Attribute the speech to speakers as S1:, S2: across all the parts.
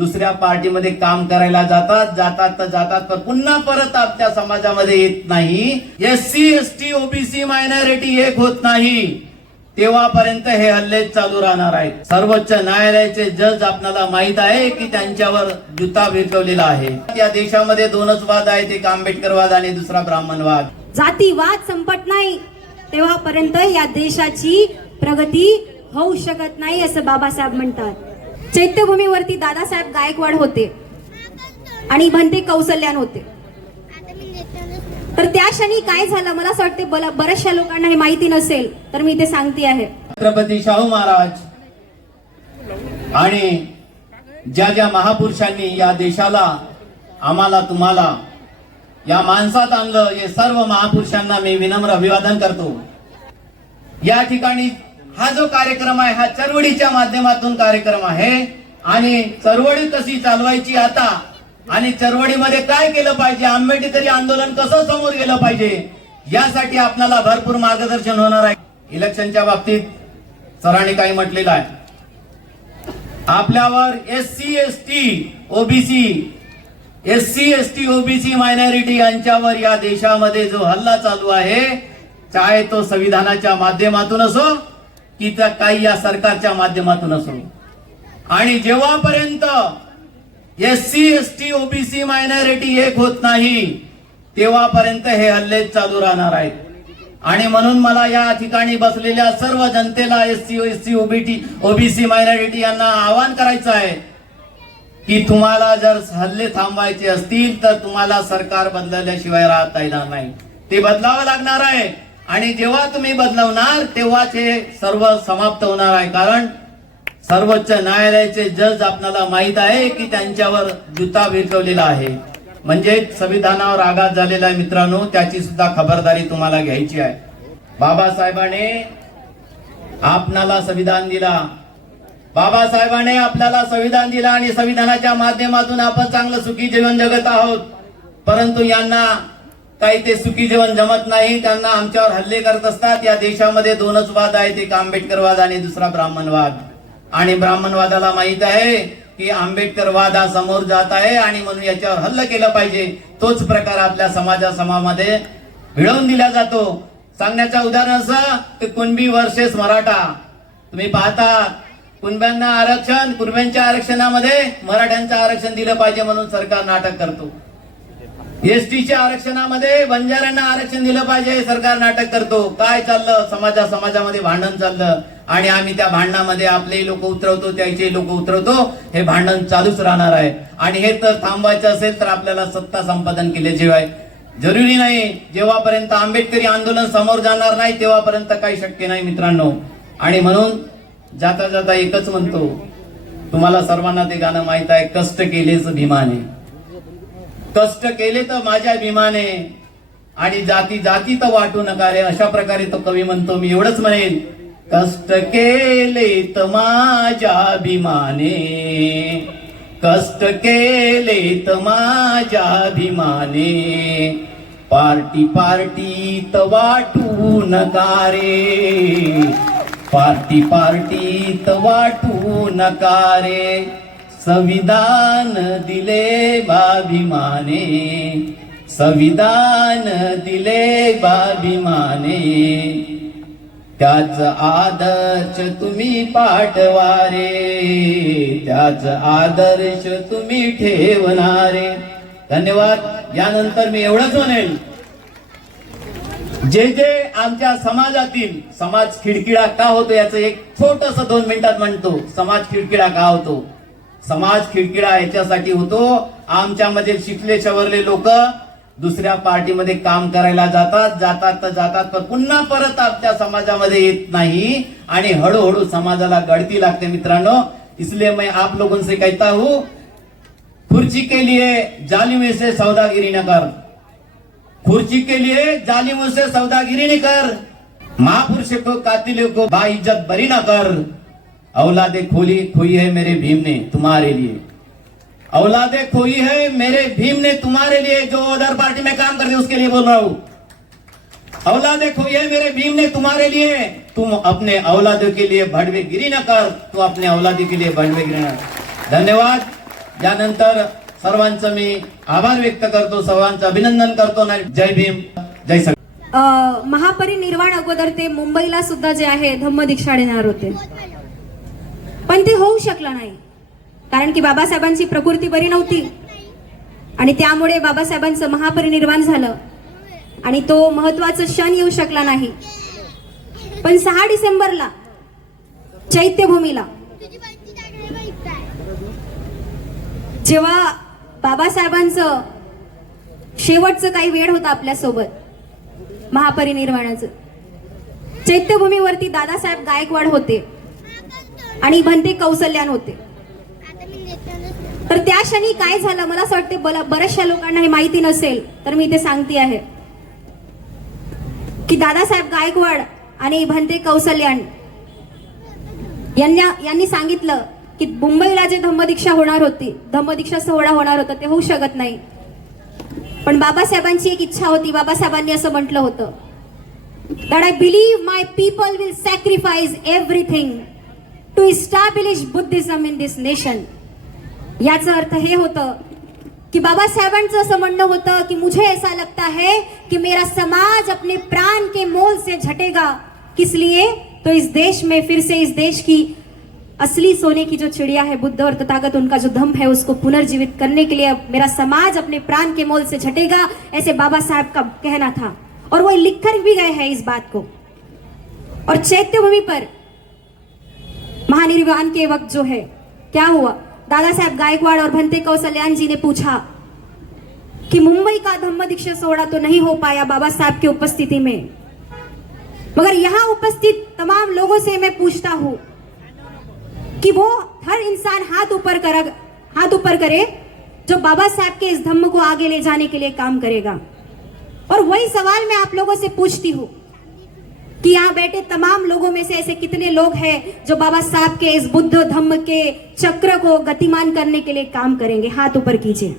S1: दुसऱ्या पार्टीमध्ये काम करायला जातात जातात तर जातात पण पुन्हा परत आपल्या समाजामध्ये येत नाही. S C S T OBC minority एक होत नाही. तेव्हापर्यंत हे हल्ले चालू राहणार आहेत. सर्वोच्च न्यायालयाचे जज आपल्याला माहीत आहे की त्यांच्यावर जुता भेटवलेला आहे. या देशामध्ये दोनच वाद आहेत एक आंबेडकरवाद आणि दुसरा ब्राह्मणवाद
S2: जातीवाद संपत नाही. तेव्हापर्यंत या देशाची प्रगती होऊ शकत नाही असं बाबासाहेब म्हणतात. चैत्यभूमीवरती दादासाहेब गायकवाड होते आणि भंते कौसल्यान होते. तर त्या क्षणी काय झालं? मला असं वाटते बऱ्याचशा लोकांना हे माहिती नसेल तर मी ते सांगते आहे.
S1: छत्रपती शाहू महाराज आणि ज्या ज्या महापुरुषांनी या देशाला आम्हाला तुम्हाला या माणसात आणलं हे सर्व महापुरुषांना मी विनम्र अभिवादन करतो. या ठिकाणी हा जो कार्यक्रम आहे हा चळवळीच्या माध्यमातून कार्यक्रम आहे. आणि चळवळी कशी चालवायची आता. आणि चळवळीमध्ये काय केलं पाहिजे? आंबेडकरी आंदोलन कसं समोर गेलं पाहिजे? यासाठी आपल्याला भरपूर मार्गदर्शन होणार आहे. इलेक्शनच्या बाबतीत सरांनी काही म्हटलेलं आहे. आपल्यावर S C S T OBC S C S T OBC minority यांच्यावर या देशामध्ये जो हल्ला चालू आहे चाहे तो संविधानाच्या माध्यमातून असो की त्या काही या सरकारच्या माध्यमातून असो. आणि जेव्हापर्यंत S C S T OBC minority एक होत नाही तेव्हापर्यंत हे हल्ले चालू राहणार आहेत. आणि म्हणून मला या ठिकाणी बसलेल्या सर्व जनतेला S C S C OBT OBC minority यांना आवाहन करायचं आहे की तुम्हाला जर हल्ले थांबवायचे असतील तर तुम्हाला सरकार बदलल्याशिवाय राहता येणार नाही. ते बदलावं लागणार आहे. आणि जेव्हा तुम्ही बदलवणार तेव्हाच हे सर्व समाप्त होणार आहे. कारण सर्वोच्च न्यायालयाचे जज आपल्याला माहीत आहे की त्यांच्यावर जुता भिरकवलेला आहे. म्हणजे संविधानावर आघात झालेला आहे मित्रांनो त्याची सुद्धा खबरदारी तुम्हाला घ्यायची आहे. बाबासाहेबाने आपणाला संविधान दिला. बाबासाहेबाने आपल्याला संविधान दिला आणि संविधानाच्या माध्यमातून आपण चांगलं सुखी जीवन जगत आहोत. परंतु यांना काही ते सुखी जीवन जमत नाही त्यांना आमच्यावर हल्ले करत असतात. या देशामध्ये दोनच वाद आहेत एक आंबेडकरवाद आणि दुसरा ब्राह्मणवाद आणि ब्राह्मणवादाला माहीत आहे की आंबेडकरवाद हा समोर जात आहे आणि म्हणून याच्यावर हल्ला केलं पाहिजे. तोच प्रकार आपल्या समाजासमामध्ये भिडवून दिला जातो. सांगण्याचं उदाहरण असं की कुणबी वर्सेस मराठा. तुम्ही पाहता कुणब्यांना आरक्षण कुणब्यांच्या आरक्षणामध्ये मराठ्यांचं आरक्षण दिलं पाहिजे म्हणून सरकार नाटक करतो. एसटीच्या आरक्षणामध्ये बंजाऱ्यांना आरक्षण दिलं पाहिजे सरकार नाटक करतो. काय चाललं? समाजा समाजामध्ये भांडण चाललं. आणि आम्ही त्या भांडणामध्ये आपले लोक उतरवतो त्याचे लोक उतरवतो हे भांडण चालूच राहणार आहे. आणि हे तर थांबवायचं असेल तर आपल्याला सत्ता संपादन केल्याशिवाय जरुरी नाही. जेव्हापर्यंत आंबेडकरी आंदोलन समोर जाणार नाही तेव्हापर्यंत काही शक्य नाही मित्रांनो. आणि म्हणून जाता जाता एकच म्हणतो. तुम्हाला सर्वांना ते गाणं माहीत आहे कष्ट केलेच भीमाने कष्ट केले तर माझ्या भीमाने आणि जाती जाती तर वाटू नका रे अशा प्रकारे तो कवी म्हणतो. मी एवढंच म्हणेन कष्ट केले तर माझ्या भीमाने कष्ट केले तर माझ्या भीमाने पार्टी पार्टी तर वाटू नका रे. पार्टी पार्टी तर वाटू नका रे. संविधान दिले बाभिमाने संविधान दिले बाभिमाने. त्याच आदर्श तुम्ही पाठवारे त्याच आदर्श तुम्ही ठेवणारे. धन्यवाद. यानंतर मी एवढंच म्हणेल जे जे आमच्या समाजातील समाज खिडकिडा का होतो याचं एक छोटस दोन मिनिटात म्हणतो. समाज खिडकिडा का होतो? समाज खिडकिडा याच्यासाठी होतो. आमच्यामध्ये शिकले शवरले लोक दुसऱ्या पार्टीमध्ये काम करायला जातात. जातात तर जातात पण पुन्हा परत आपल्या समाजामध्ये येत नाही. आणि हळूहळू समाजाला गळती लागते मित्रांनो. इसलिए मैं आप लोगों से कहता हूं खुर्ची के लिए जालिम से सौदागिरी न कर। खुर्ची के लिए जालिम से सौदागिरी न कर। महापुरुष को कातिलों को बाइज्जत बरी न कर। औलादे खोली खोई है मेरे भीम ने तुम्हारे लिए। औलादे खोई है मेरे भीम ने तुम्हारे लिए जो अदर पार्टी में काम करते उसके लिए बोल रहा हूं। औलादे खोई है मेरे भीम ने तुम्हारे लिए तुम अपने औलादों के लिए भड़वे गिरी न कर तू अपने औलादी के लिए भड़वे गिरी ना। धन्यवाद। यानंतर सर्वांचं मी आभार व्यक्त करतो सर्वांचं अभिनंदन करतो ना जय भीम जय सगळे।
S2: महापरिनिर्वाण अगोदर ते मुंबईला सुद्धा जे आहे धम्मदीक्षा देणार होते. पण ते होऊ शकलं नाही. कारण की बाबासाहेबांची प्रकृती बरी नव्हती. आणि त्यामुळे बाबासाहेबांचं महापरिनिर्वाण झालं. आणि तो महत्त्वाचा क्षण येऊ शकला नाही. पण सहा डिसेंबरला चैत्यभूमीला जेव्हा बाबासाहेबांचं शेवटचं काही वेळ होतं आपल्यासोबत महापरिनिर्वाणाचं चैत्यभूमीवरती दादासाहेब गायकवाड होते. आणि भंते कौसल्यान होते. तर त्या क्षणी काय झालं? मला असं वाटते बऱ्याचशा लोकांना हे माहिती नसेल तर मी इथे सांगते आहे. की दादासाहेब गायकवाड आणि भंते कौसल्यान यांना यांनी सांगितलं की मुंबईला जे धम्मदीक्षा होणार होती धम्मदीक्षा सोहळा होणार होता ते होऊ शकत नाही. पण बाबासाहेबांची एक इच्छा होती बाबासाहेबांनी असं म्हटलं होतं. That I believe my people will sacrifice everything. To establish Buddhism in this nation याचा अर्थ हे होतं की बाबासाहेबांचं असं म्हणणं होतं की मुझे ऐसा लगता है कि मेरा समाज अपने प्राण के मोल से झटेगा. किस लिए? तो इस देश में फिर से इस देश की असली सोने की जो चिड़िया है बुद्ध और तथागत उनका जो धम है उसको पुनर्जीवित करने के लिए मेरा समाज अपने प्राण के मोल से झटेगा ऐसे बाबा साहब का कहना था। और वो लिख कर भी गए हैं इस बात को। और चैत्यभूमि पर महानिर्वाण के वक्त जो है, क्या हुआ? दादा साहब गायकवाड़ और भंते कौशल्यान जी ने पूछा कि मुंबई का धम्म दीक्षा सोहरा तो नहीं हो पाया बाबा साहब की उपस्थिति में। मगर यहाँ उपस्थित तमाम लोगों से मैं पूछता हूँ कि वो हर इंसान हाथ ऊपर कर, हाथ ऊपर करे जो बाबा साहब के इस धम्म को आगे ले जाने के लिए काम करेगा। और वही सवाल मैं आप लोगों से पूछती हूँ कि यहाँ बैठे तमाम लोगों में से ऐसे कितने लोग हैं जो बाबा साहब के इस बुद्ध धम्म के चक्र को गतिमान करने के लिए काम करेंगे? हाथ ऊपर कीजिए।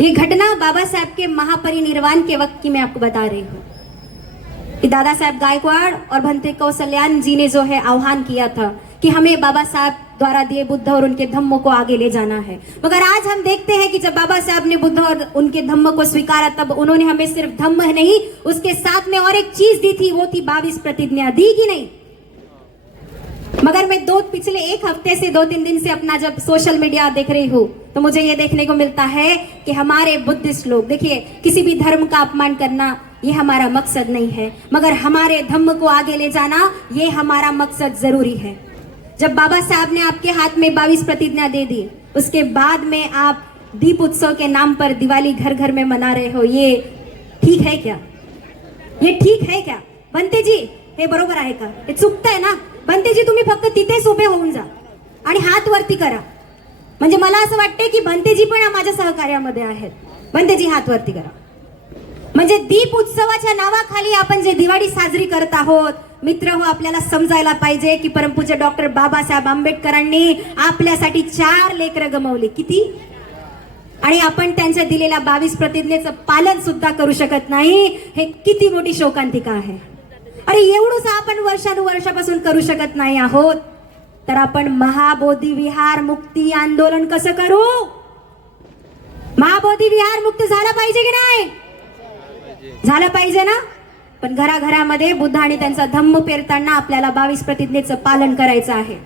S2: ये घटना बाबा साहब के महापरिनिर्वाण के वक्त की मैं आपको बता रही हूँ। कि दादा साहब गायकवाड़ और भंते कौशल्यान जी ने जो है आह्वान किया था कि हमें बाबा साहब द्वारा दिए बुद्ध और उनके धम्म को आगे ले जाना है। मगर आज हम देखते हैं कि जब बाबा साहब ने बुद्ध और उनके धम्म को स्वीकारा, तब उन्होंने हमें सिर्फ़ धम्म नहीं, उसके साथ में और एक चीज़ दी थी, वो थी बावीस प्रतिज्ञा। दी कि नहीं? मगर मैं दो, पिछले एक हफ़्ते से, दो तीन दिन से अपना जब सोशल मीडिया देख रही हूँ तो मुझे ये देखने को मिलता है कि हमारे बुद्धिस्ट लोग, देखिए, किसी भी धर्म का अपमान करना, ये हमारा मकसद नहीं है। मगर हमारे धम्म को आगे ले जाना, ये हमारा मकसद ज़रूरी है। जब बाबा साहब ने आपके हाथ में बाईस प्रतिज्ञा दे दी उसके बाद में आप दीप उत्सव के नाम पर दिवाली घर घर में मना रहे हो ये ठीक है क्या? हे ठीक आहे क्या? बनते जी हे बरोबर आहे का? हे चुकतंय ना? बनते जी तुम्ही फक्त तिथेच उभे होऊन जा आणि हात वरती करा. म्हणजे मला असं वाटतंय की भंतेजी पण माझ्या सहकार्यामध्ये आहेत. भंतेजी हात वरती करा. म्हणजे दीप उत्सवाच्या नावाखाली आपण जे दिवाळी साजरी करत आहोत मित्र हो आपल्याला समजायला पाहिजे की परमपूज्य डॉक्टर बाबासाहेब आंबेडकरांनी आपल्यासाठी चार लेकरं गमावली. किती? आणि आपण त्यांच्या दिलेल्या बावीस प्रतिज्ञेचं पालन सुद्धा करू शकत नाही. हे किती मोठी शोकांतिका आहे. अरे एवढंच आपण वर्षानुवर्षापासून करू शकत नाही आहोत. तर आपण महाबोधी विहार मुक्ती आंदोलन कसं करू? महाबोधी विहार मुक्त झाला पाहिजे की नाही? झालं पाहिजे ना? पण घराघरामध्ये बुद्ध आणि त्यांचा धम्म पेरताना आपल्याला बावीस प्रतिज्ञेचं पालन करायचं आहे.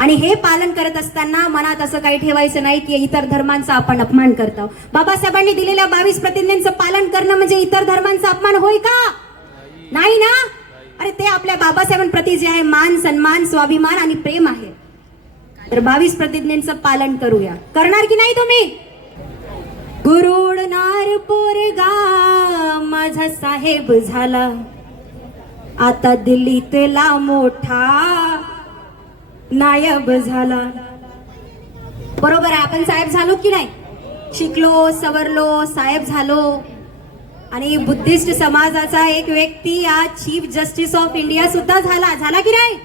S2: आणि हे पालन करत असताना मनात असं काही ठेवायचं नाही की इतर धर्मांचा आपण अपमान करतो बाबासाहेबांनी दिलेल्या बावीस प्रतिज्ञांचं पालन करणं म्हणजे इतर धर्मांचा अपमान होय का? नाही ना? अरे ते आपल्या बाबासाहेबांप्रती जे आहे मान सन्मान स्वाभिमान आणि प्रेम आहे. तर बावीस प्रतिज्ञांचं पालन करूया. करणार की नाही तुम्ही? गुरुडणार पोरगा माझा साहेब झाला. आता दिल्लीतला मोठा नायब झाला. बरोबर आहे आपण साहेब झालो की नाही? शिकलो सवरलो साहेब झालो. आणि बुद्धिस्ट समाजाचा एक व्यक्ती आज चीफ जस्टिस ऑफ इंडिया सुद्धा झाला. झाला की नाही?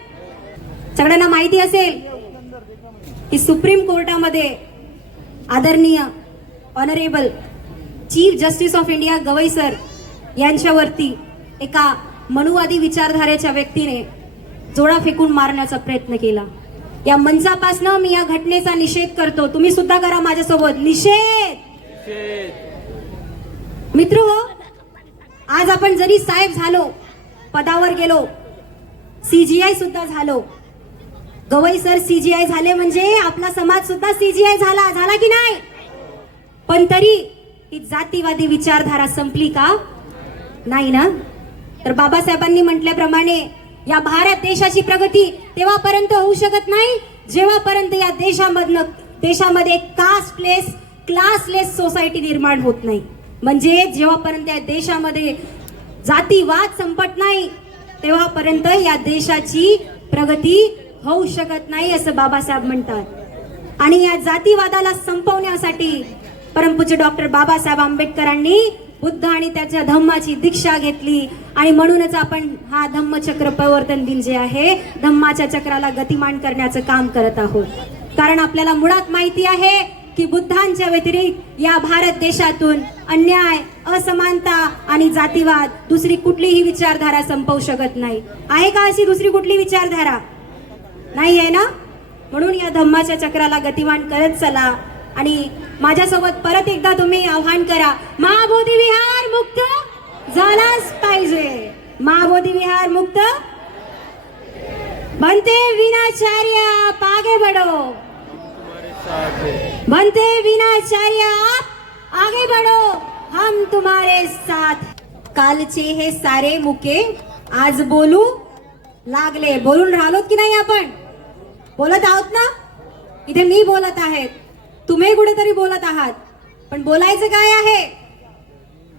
S2: सगळ्यांना माहिती असेल की सुप्रीम कोर्टामध्ये आदरणीय honourable chief justice of India Gavai sir यांच्यावरती एका मनुवादी विचारधारेच्या व्यक्तीने जोडा फेकून मारण्याचा प्रयत्न केला. या मंचापासनं मी या घटनेचा निषेध करतो. तुम्ही सुद्धा करा माझ्यासोबत. निषेध! मित्र हो, आज आपण जरी साहेब झालो पदावर गेलो सीजीआय सुद्धा झालो. गवई सर सीजीआय झाले म्हणजे आपला समाज सुद्धा सीजीआय झाला. झाला की नाही? पण तरी ही जातीवादी विचारधारा संपली का? नाही ना? तर बाबासाहेबांनी म्हटल्याप्रमाणे या भारत देशाची प्रगती तेव्हापर्यंत होऊ शकत नाही जेव्हापर्यंत या देशामधनं देशामध्ये कास्टलेस क्लासलेस सोसायटी निर्माण होत नाही. म्हणजे जेव्हापर्यंत या देशामध्ये जातीवाद संपत नाही तेव्हापर्यंत या देशाची प्रगती होऊ शकत नाही असं बाबासाहेब म्हणतात. आणि या जातीवादाला संपवण्यासाठी परमपूज्य डॉक्टर बाबासाहेब आंबेडकरांनी बुद्ध आणि त्याच्या धम्माची दीक्षा घेतली. आणि म्हणूनच आपण हा धम्मचक्र प्रवर्तन दिन जे आहे धम्माच्या चक्राला गतिमान करण्याचं काम करत आहोत. कारण आपल्याला मुळात माहिती आहे की बुद्धांच्या व्यतिरिक्त या भारत देशातून अन्याय असमानता आणि जातीवाद दुसरी कुठलीही विचारधारा संपवू शकत नाही. आहे का अशी दुसरी कुठली विचारधारा? नाही आहे ना? म्हणून या धम्माच्या चक्राला गतिमान करत चला. आणि माझ्यासोबत परत एकदा तुम्ही आव्हान करा. महाबोधी विहार मुक्त झालाच पाहिजे. महाबोधी विहार मुक्त बनते विनाचार्य आगे बढ़ो बनते विनाचार्य आप आगे बढ़ो. हम तुम्हारे साथ. कालचे हे सारे मुके आज बोलू लागले. बोलून राहिलोत की नाही आपण? बोलत आहोत ना? इथे मी बोलत आहेत तुम्ही कुठेतरी बोलत आहात. पण बोलायचं काय आहे?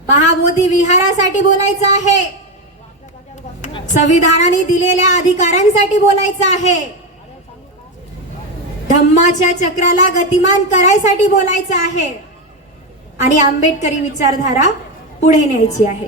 S2: महाबोधी विहारासाठी बोलायचं आहे. संविधानाने दिलेल्या अधिकारांसाठी बोलायचं आहे. धम्माच्या चक्राला गतिमान करायसाठी बोलायचं आहे. आणि आंबेडकरी विचारधारा पुढे न्यायची आहे.